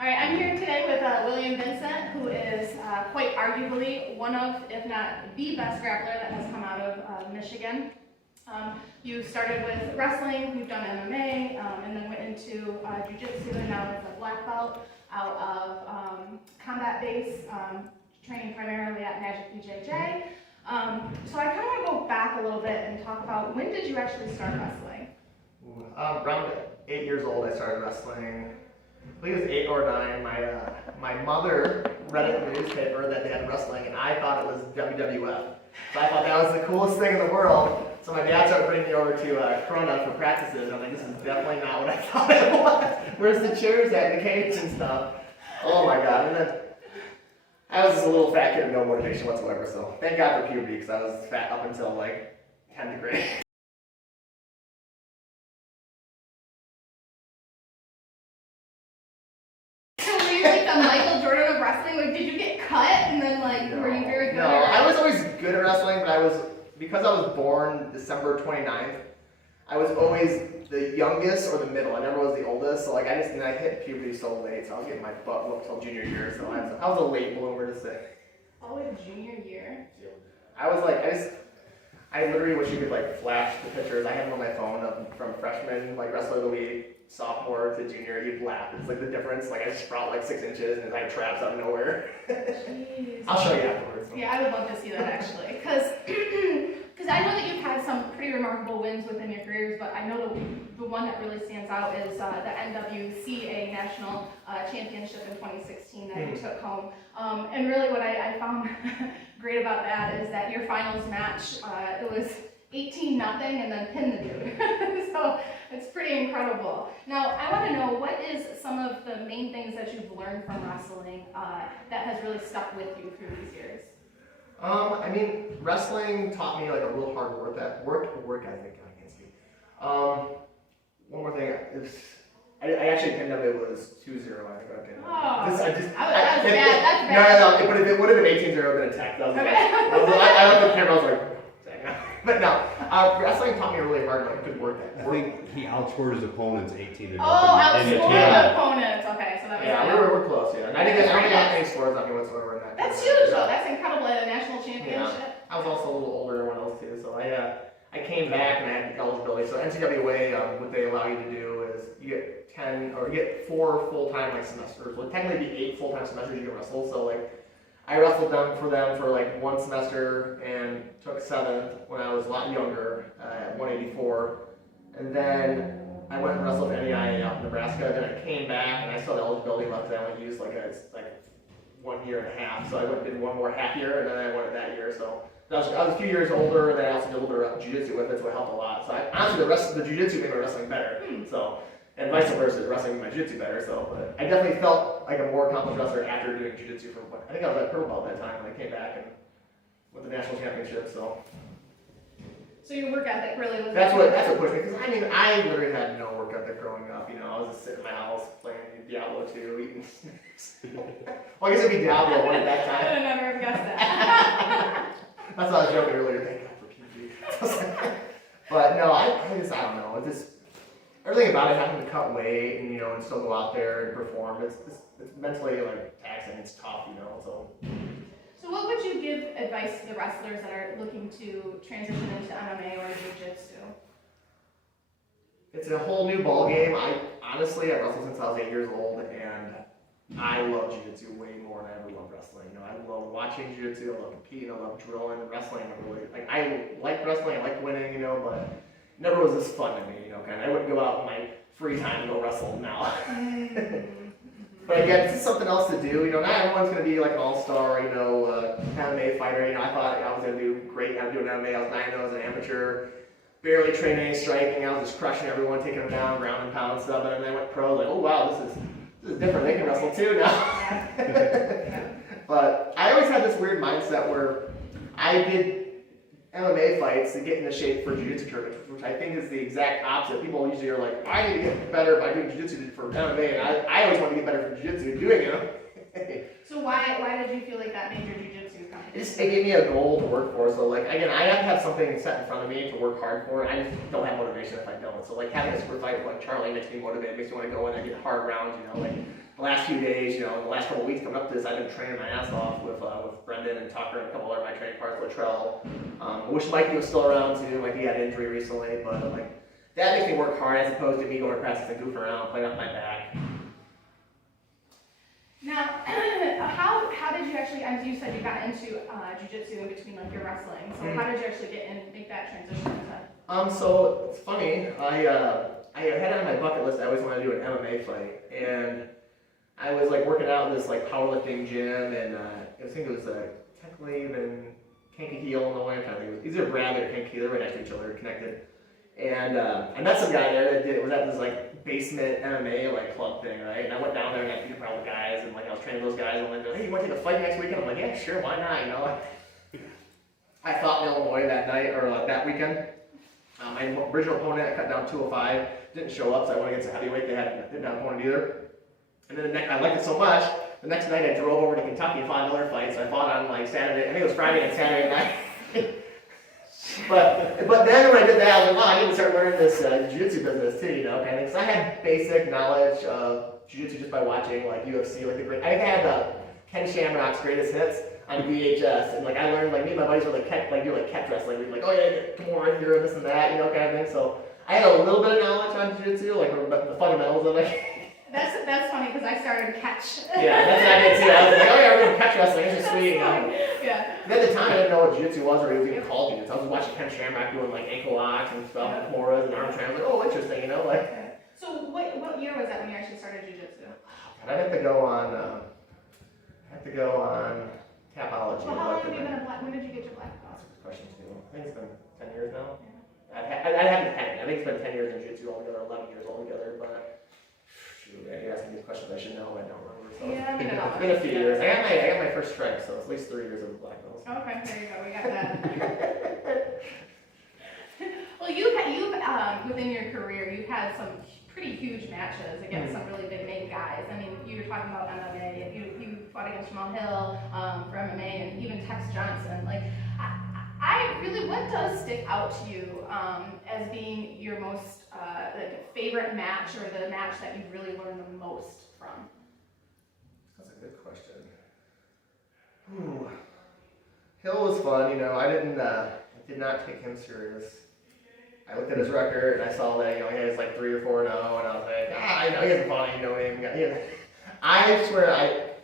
All right, I'm here today with William Vincent, who is quite arguably one of, if not the best grappler that has come out of Michigan. You started with wrestling, you've done MMA, and then went into jiu-jitsu, and now it's a black belt out of combat base, training primarily at Magic BJJ. So I kind of want to go back a little bit and talk about, when did you actually start wrestling? Around 8 years old, I started wrestling. I think it was 8 or 9. My mother read it in the newspaper that they had wrestling, and I thought it was WWF. So I thought that was the coolest thing in the world. So my dad started bringing me over to Corona for practices, and I'm like, this is definitely not what I thought it was. Where's the chairs at, the cage and stuff? Oh my god. And then I was just a little fat kid with no motivation whatsoever, so thank God for puberty, because I was fat up until like 10th grade. Did you get cut and then were you very good? No, I was always good at wrestling, but because I was born December 29th, I was always the youngest or the middle. I never was the oldest, so I hit puberty so late, so I was getting my butt whooped till junior year, so I was a late bloomer to say. All the way to junior year? I literally wish you could flash the pictures. I have them on my phone from freshman, wrestler of the week, sophomore to junior. You'd laugh. It's the difference. I just sprout 6 inches and I had traps out of nowhere. Jeez. I'll show you afterwards. Yeah, I would love to see that actually, because I know that you've had some pretty remarkable wins within your careers, but I know the one that really stands out is the NWCA National Championship in 2016 that you took home. And really what I found great about that is that your finals match, it was 18-0 and then pinned the dude. So it's pretty incredible. Now, I want to know, what is some of the main things that you've learned from wrestling that has really stuck with you through these years? Wrestling taught me a real hard work ethic. I can't speak. One more thing, I actually pinned him. It was 2-0. I think I pinned him. Oh, that's bad. No, but if it would have been 18-0, it would have been attacked. I looked at the camera. I was like, dang. But no, wrestling taught me really hard, good work ethic. I think he outscored his opponents 18-0. Outscored opponents. Okay, so that was we're close. Yeah, and I don't think I got any scores on me whatsoever in that. That's huge, though. That's incredible at a national championship. Yeah. I was also a little older than everyone else too, so I came back and I had the eligibility. So NCAA, what they allow you to do is you get 4 full-time semesters. Well, technically it'd be 8 full-time semesters you can wrestle. So I wrestled for them for 1 semester and took 7th when I was a lot younger at 184, and then I went and wrestled for NEIA out in Nebraska. Then I came back and I saw the eligibility left, and I only used 1 year and a half. So I went and did 1 more half year, and then I went that year. So I was a few years older, and then I also did a little bit of jiu-jitsu with it, so it helped a lot. So honestly, the rest of the jiu-jitsu made my wrestling better. So, and vice versa, wrestling made my jiu-jitsu better. So, but I definitely felt like a more accomplished wrestler after doing jiu-jitsu for I think I was at purple belt at that time when I came back and with the national championship. So your work ethic really was. That's what pushed me, because I literally had no work ethic growing up. I was just sitting in my house playing Diablo 2, eating snacks. Well, I guess it'd be Diablo 1 at that time. I would have never have guessed that. That's what I was joking earlier. Thank God for PG. But no, I don't know. Everything about it, having to cut weight and and still go out there and perform. It's mentally taxing. It's tough, So what would you give advice to the wrestlers that are looking to transition into MMA or jiu-jitsu? It's a whole new ball game. I've wrestled since I was 8 years old, and I love jiu-jitsu way more than I ever loved wrestling. I love watching jiu-jitsu. I love competing. I love drilling. Wrestling, I like wrestling. I like winning, but it never was this fun to me, I wouldn't go out in my free time and go wrestle now. But again, this is something else to do. Not everyone's going to be an all-star, MMA fighter. I thought I was going to do great. I was doing MMA. I was 9-0 as an amateur, barely training any striking. I was just crushing everyone, taking them down, ground and pound stuff. And then I went pro. Oh wow, this is different. They can wrestle too now. But I always had this weird mindset where I did MMA fights to get into shape for jiu-jitsu tournaments, which I think is the exact opposite. People usually are like, I need to get better by doing jiu-jitsu for MMA, and I always want to get better for jiu-jitsu doing it. So why did you feel like that made your jiu-jitsu competition? It gave me a goal to work for. So again, I have to have something set in front of me to work hard for. I just don't have motivation if I don't. So having a super fight with Charlie makes me motivated, makes me want to go in and get hard rounds, the last few days, the last couple of weeks coming up to this, I've been training my ass off with Brendan and Tucker and a couple other my training partners, Latrell. I wish Mikey was still around too. Mikey had an injury recently, but that makes me work hard as opposed to me going to practice and goofing around, playing up my back. Now, how did you actually, as you said, you got into jiu-jitsu in between your wrestling. So how did you actually get in, make that transition into? So it's funny. I had on my bucket list. I always wanted to do an MMA fight, and I was working out in this powerlifting gym, and I think it was technically even Kankakee, Illinois. I think it was either Bradley or Kankakee. They're right next to each other, connected. And I met some guy there that was at this basement MMA club thing, right? And I went down there and I beat up all the guys, and I was training those guys. And I'm like, hey, you want to take a fight next weekend? I'm like, yeah, sure, why not? I fought in Illinois that night or that weekend. My original opponent, I cut down 205, didn't show up, so I went against a heavyweight. They didn't have an opponent either. And then I liked it so much. The next night I drove over to Kentucky and fought another fight. So I fought on Saturday. I think it was Friday and Saturday night. But then when I did that, I was like, wow, I need to start learning this jiu-jitsu business too, kind of. Because I had basic knowledge of jiu-jitsu just by watching UFC, I had Ken Shamrock's Greatest Hits on VHS, and I learned me and my buddies were do catch wrestling. We'd be oh yeah, come on right here, this and that, kind of thing. So I had a little bit of knowledge on jiu-jitsu, the fundamentals of it. That's funny because I started catch. Yeah, that's what I did too. I was like, oh yeah, we're doing catch wrestling. This is sweet. Yeah. And at the time, I didn't know what jiu-jitsu was or it was even called jiu-jitsu. I was watching Ken Shamrock doing ankle locks and stuff, and Kimuras and arm training. I was like, oh, interesting, Okay. So what year was that when you actually started jiu-jitsu? I'd have to go on. Tapology. Well, how long have you been a black? When did you get your black belt? That's a good question too. I think it's been 10 years now. Yeah. I haven't 10. I think it's been 10 years in jiu-jitsu altogether, 11 years altogether, but. You're asking these questions I should know, I don't remember. So Yeah, it's been a few years. I got my first strike, so it's at least 3 years of black belts. Okay, there you go. We got that. Well, within your career, you've had some pretty huge matches against some really big name guys. I mean, you were talking about MMA. You fought against Jamal Hill for MMA, and even Tex Johnson. What does stick out to you as being your most favorite match, or the match that you've really learned the most from? That's a good question. Ooh. Hill was fun, I did not take him serious. I looked at his record and I saw that, he has 3 or 4-0, and I was like, I know he hasn't fought any no-name. I swear,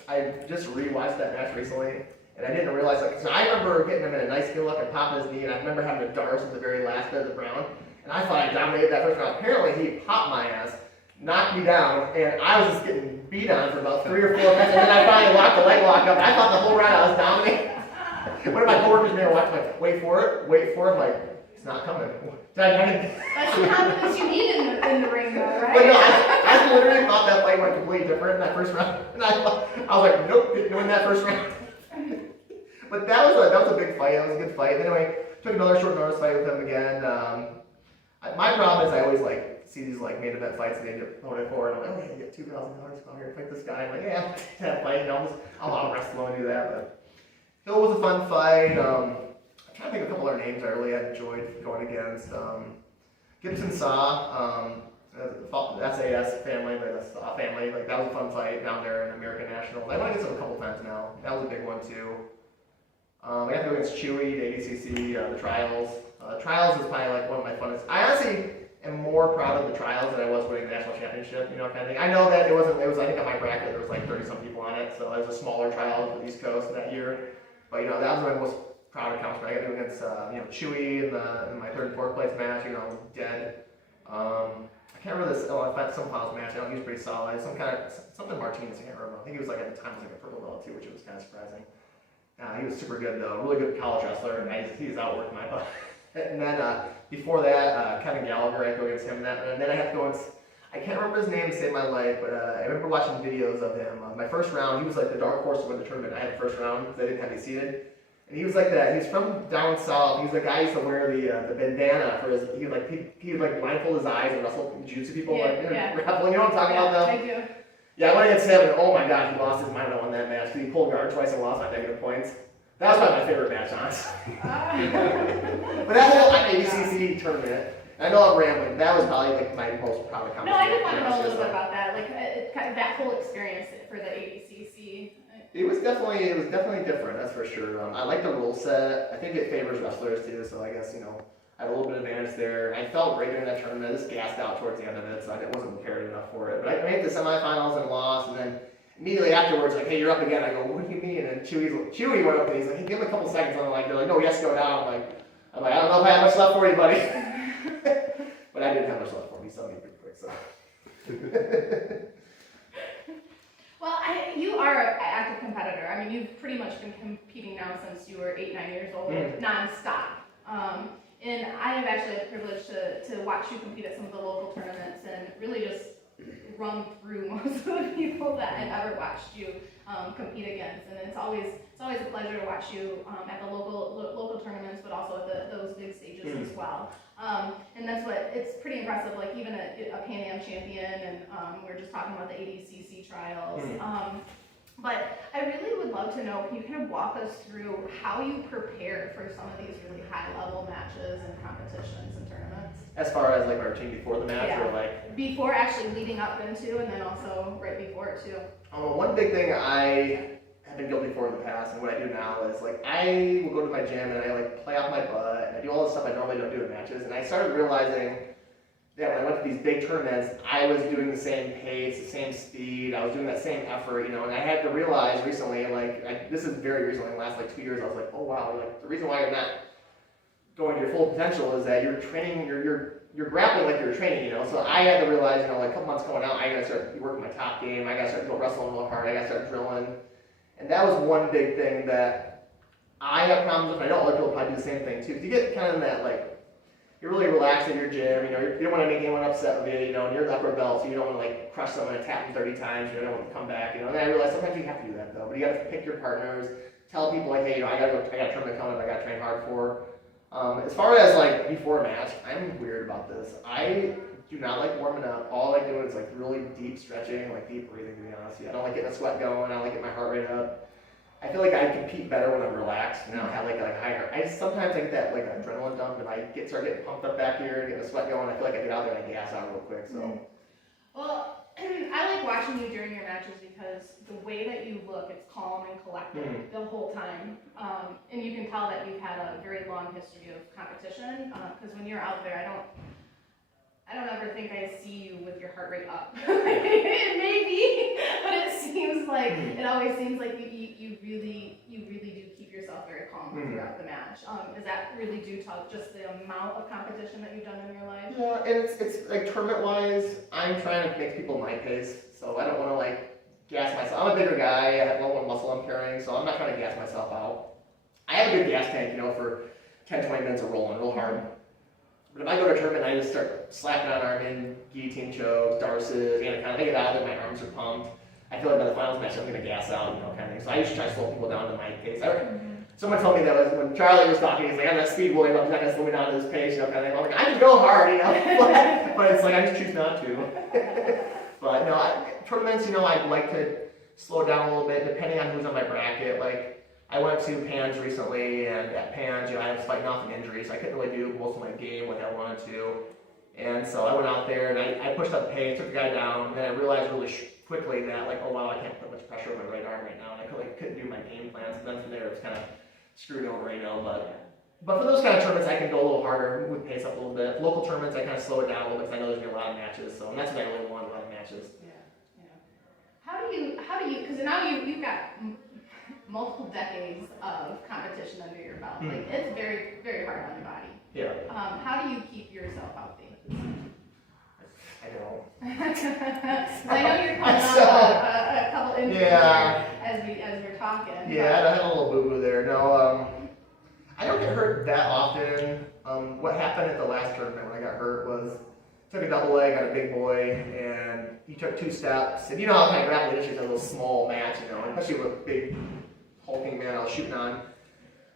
I just rewatched that match recently, and I didn't realize, so I remember getting him in a nice good look and popping his knee, and I remember having a Darce in the very last bit of the round, and I thought I dominated that first round. Apparently, he popped my ass, knocked me down, and I was just getting beat on for about 3 or 4 minutes, and then I finally locked the leg lock up. I thought the whole round I was dominating. One of my coworkers made me watch, wait for it, I'm like, it's not coming. That's the confidence you need in the ring, though, right? But no, I literally thought that fight went completely different in that first round, and I was like, nope, didn't win that first round. But that was a big fight. That was a good fight. Anyway, took another short notice fight with him again. My problem is I always see these main event fights and they get voted for, and I'm like, oh yeah, you get $2,000 to come here and fight this guy. I'm like, yeah, that fight. I'll wrestle and do that. But Hill was a fun fight. I'm trying to think of a couple other names I really had enjoyed going against. Gibson Saw, the SAS family, the Saw family. That was a fun fight down there in American National. I went against him a couple times now. That was a big one too. I got to go against Chewy, the ADCC, the Trials. Trials is probably one of my funnest. I honestly am more proud of the Trials than I was winning the national championship, kind of thing. I know that it was, I think on my bracket there was 30-some people on it, so it was a smaller trial for the East Coast that year. But, that was my most proud accomplishment. I got to go against, Chewy in my 3rd and 4th place match, I was dead. I can't remember this, some Piles match, he was pretty solid. Something Martinez, I can't remember. I think he was at the time, a purple belt too, which was kind of surprising. He was super good though, really good college wrestler, and he's outworked my butt. And then before that, Kevin Gallagher, I had to go against him in that, and then I had to go against, I can't remember his name to save my life, but I remember watching videos of him. My first round, he was the dark horse to win the tournament. I had the first round because I didn't have any seated. And he was like that. He's from down south. He was the guy who used to wear the bandana for his. He would blindfold his eyes and wrestle jiu-jitsu people grappling. You know what I'm talking about though? I do. Yeah, I went against him, and oh my god, he lost his mind when I won that match. He pulled guard twice and lost by negative points. That was probably my favorite match, honestly. But that whole ADCC tournament, I know I'm rambling. That was probably like my most proud accomplishment. No, I did want to know a little bit about that, like kind of that whole experience for the ADCC. It was definitely different, that's for sure. I like the rule set. I think it favors wrestlers too, so I guess, I had a little bit of advantage there. I felt great during that tournament. I just gassed out towards the end of it, so I wasn't prepared enough for it. But I made the semifinals and lost, and then immediately afterwards, like, hey, you're up again. I go, what do you mean? And then Chewy went up and he's like, hey, give him a couple seconds. I'm like, they're like, no, yes, go down. I'm like, I don't know if I have much left for you, buddy. But I didn't have much left for him. He saw me pretty quick, so. Well, you are an active competitor. I mean, you've pretty much been competing now since you were 8, 9 years old, nonstop. And I have actually had the privilege to watch you compete at some of the local tournaments and really just run through most of the people that I've ever watched you compete against. And it's always a pleasure to watch you at the local tournaments, but also at those big stages as well. And that's it's pretty impressive, like even a Pan Am champion, and we were just talking about the ADCC trials. But I really would love to know, can you kind of walk us through how you prepare for some of these really high-level matches and competitions and tournaments? As far as like my routine before the match, or like before actually leading up into, and then also right before it too. One big thing I have been guilty for in the past, and what I do now is like I will go to my gym and I like play off my butt, and I do all the stuff I normally don't do in matches, and I started realizing that when I went to these big tournaments, I was doing the same pace, the same speed, I was doing that same effort, and I had to realize recently, this is very recently, in the last like 2 years, I was like, oh wow, like the reason why you're not going to your full potential is that you're training, you're grappling like you're training, so I had to realize, like a couple months going out, I gotta start working my top game, I gotta start wrestling real hard, I gotta start drilling, and that was one big thing that I have problems with, and I know other people probably do the same thing too, because you get kind of in that like, you're really relaxed in your gym, you don't want to make anyone upset with you, and you're the upper belt, so you don't want to like crush someone and tap them 30 times, you don't want to come back, and then I realized sometimes you have to do that though, but you got to pick your partners, tell people like, hey, I got a tournament coming, I got to train hard for. As far as like before a match, I'm weird about this. I do not like warming up. All I do is like really deep stretching, like deep breathing, to be honest. I don't like getting the sweat going, I don't like getting my heart rate up. I feel like I compete better when I'm relaxed, and I don't have like higher. Sometimes I get that like adrenaline dump, and I start getting pumped up back here, and get the sweat going. I feel like I get out there and I gas out real quick. So. Well, I like watching you during your matches because the way that you look, it's calm and collected the whole time, and you can tell that you've had a very long history of competition. Because when you're out there, I don't ever think I see you with your heart rate up. It may be, but it always seems like you really do keep yourself very calm throughout the match. Is that really due to just the amount of competition that you've done in your life? Yeah, and it's like tournament-wise, I'm trying to make people my pace, so I don't want to like gas myself. I'm a bigger guy, I have a lot more muscle I'm carrying, so I'm not trying to gas myself out. I have a good gas tank, for 10-20 minutes of rolling real hard. But if I go to a tournament and I just start slapping on arm in, guillotine chokes, darces, I get out there, my arms are pumped. I feel like by the finals match I'm going to gas out, kind of thing. So I usually try to slow people down to my pace. Someone told me that when Charlie was talking, he's like, I'm not speed bullying, I'm not going to slow me down to this pace, kind of thing. I'm like, I can go hard, but it's like, I just choose not to. But no, tournaments, I'd like to slow down a little bit, depending on who's on my bracket. Like, I went to Pans recently, and at Pans, I was fighting off an injury, so I couldn't really do most of my game like I wanted to. And so I went out there, and I pushed up the pace, took the guy down, and then I realized really quickly that, like, oh wow, I can't put much pressure on my right arm right now, and I couldn't do my game plans, and then from there it was kind of screwed over, But for those kind of tournaments, I can go a little harder, move the pace up a little bit. Local tournaments, I kind of slow it down a little bit, because I know there's going to be a lot of matches, so and that's what I really want, a lot of matches. Yeah. How do you, because now you've got multiple decades of competition under your belt. Like, it's very, very hard on your body. Yeah. How do you keep yourself healthy? I don't. I know you're coming off a couple injuries as we're talking. Yeah, I had a little boo-boo there. No, I don't get hurt that often. What happened at the last tournament when I got hurt was took a double leg on a big boy, and he took 2 steps. And how kind of grappling issues a little small match, especially with a big hulking man I was shooting on.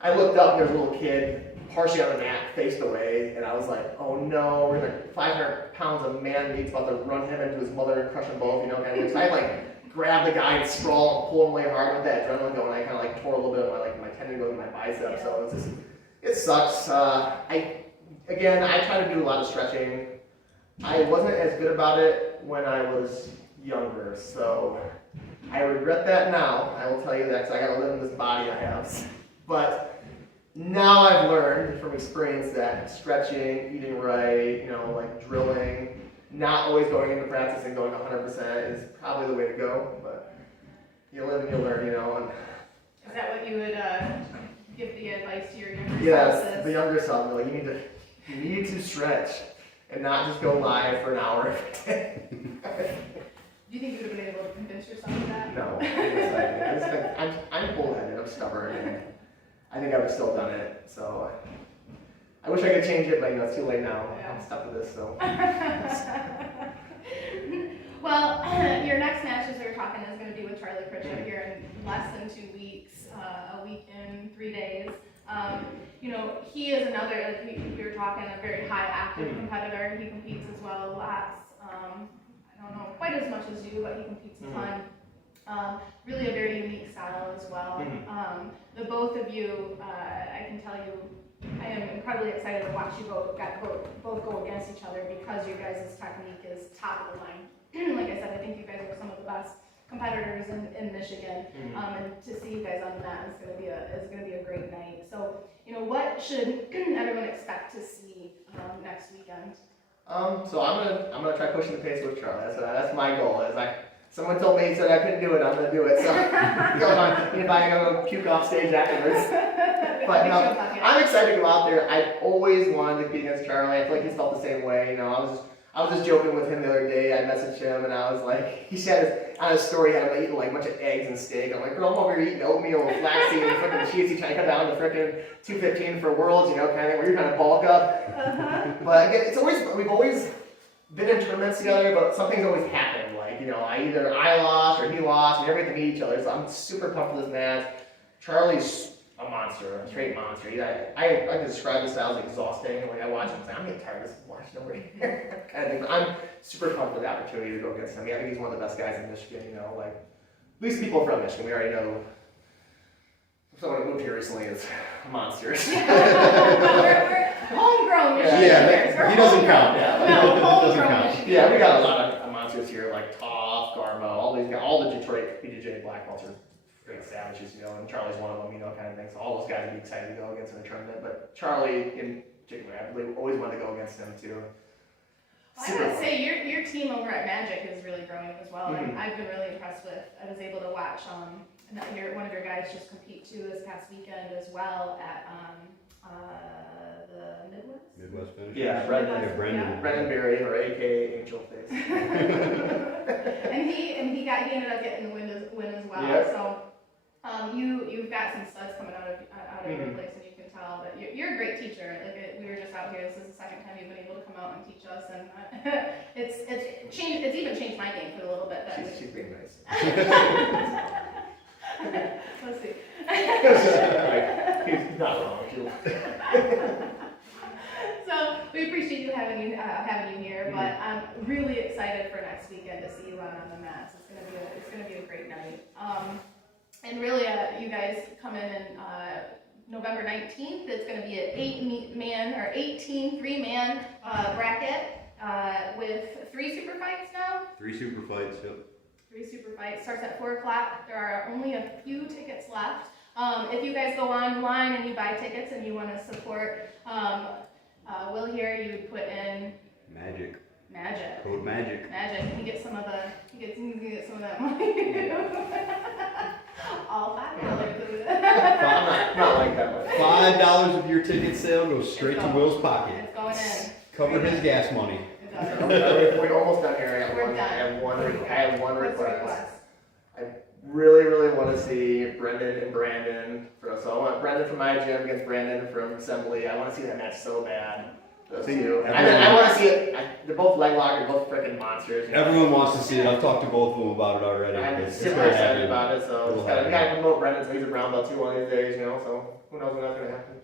I looked up, and there was a little kid partially on the mat, faced away, and I was like, oh no, we're like 500 pounds of man meat's about to run him into his mother and crush them both, kind of thing. So I grab the guy and sprawl and pull him way hard with that adrenaline going. I kind of tore a little bit of my tendon going in my bicep, so it sucks. I again, I try to do a lot of stretching. I wasn't as good about it when I was younger, so I regret that now. I will tell you that because I got to live in this body I have. But now I've learned from experience that stretching, eating right, like drilling, not always going into practice and going 100% is probably the way to go. But you live and you learn, And Is that what you would give the advice to your younger self? yes, the younger self, like you need to stretch and not just go live for an hour every day. Do you think you would have been able to convince yourself of that? No, I'm bullheaded, I'm stubborn, and I think I would have still done it. So I wish I could change it, but it's too late now. Yeah. I'm stuck with this. So. Well, your next match, as we were talking, is going to be with Charlie Pritchett here in less than 2 weeks, a week and 3 days. He is another, like we were talking, a very high active competitor. He competes as well, lots. I don't know quite as much as you, but he competes a ton. Really a very unique style as well. The both of you, I can tell you, I am incredibly excited to watch you both go against each other because your guys' technique is top of the line. Like I said, I think you guys are some of the best competitors in Michigan, and to see you guys on the mat is going to be a great night. So, what should everyone expect to see next weekend? So I'm gonna try pushing the pace with Charlie. That's my goal. Someone told me said I couldn't do it. I'm gonna do it. So if I go puke off stage afterwards. But no, I'm excited to go out there. I've always wanted to compete against Charlie. I feel like he's felt the same way. I was just joking with him the other day. I messaged him and I was like, he said on his story, he had eating like a bunch of eggs and steak. I'm like, bro, I'm over here eating oatmeal and flaxseed and freaking cheese. He's trying to cut down to freaking 215 for Worlds, kind of thing, where you're trying to bulk up. But again, we've always been in tournaments together, but something's always happened. Like, either I lost or he lost, and everything meet each other. So I'm super pumped for this match. Charlie's a monster, a straight monster. I can describe his style as exhausting. Like I watch him, I'm getting tired of this watching over here. Kind of thing. But I'm super pumped for the opportunity to go against him. I think he's one of the best guys in Michigan. At least people from Michigan, we already know. Someone who moved here recently is a monster. We're homegrown Michigan. Yeah, he doesn't count. No, homegrown Michigan. Yeah, we got a lot of monsters here, like Toff, Garmo, all the Detroit BJJ black belts are great savages, and Charlie's one of them, kind of thing. So all those guys would be excited to go against in the tournament. But Charlie, in particular, I believe, always wanted to go against him too. Well, I gotta say, your team over at Magic is really growing as well. I've been really impressed with. I was able to watch one of your guys just compete too this past weekend as well at the Midwest finish. Yeah, Brendan Berry, or AKA Angel Face. and he ended up getting the win as well. Yep. So you've got some studs coming out of your place, and you can tell that you're a great teacher. We were just out here. This is the second time you've been able to come out and teach us, and it's even changed my game for a little bit. She's being nice. Let's see. He's not wrong. So we appreciate you having you here, but I'm really excited for next weekend to see you run on the mats. It's gonna be a great night. And really, you guys come in November 19th. It's gonna be an 18 3-man bracket with 3 super fights now. 3 super fights. Yep. 3 super fights. Starts at 4 o'clock. There are only a few tickets left. If you guys go online and you buy tickets and you want to support Will here, you would put in Magic. Code Magic. Magic. You get some of that money. All $5. Not like that much. $5 of your ticket sale goes straight to Will's pocket. It's going in. Cover his gas money. We're almost done here. I have one request. I really, really want to see Brendan and Brandon. So I want Brendan from my gym against Brandon from Assembly. I want to see that match so bad. So you. I want to see it. They're both leg locked. They're both freaking monsters. Everyone wants to see it. I've talked to both of them about it already. I'm super excited about it. So we got to promote Brendan so he's a brown belt too one of these days. So who knows when that's going to happen.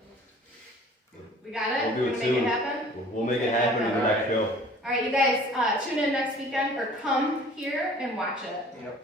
We got it? We'll do it We're soon. Make it happen? We'll make it happen in the next show. All right, you guys tune in next weekend or come here and watch it. Yep.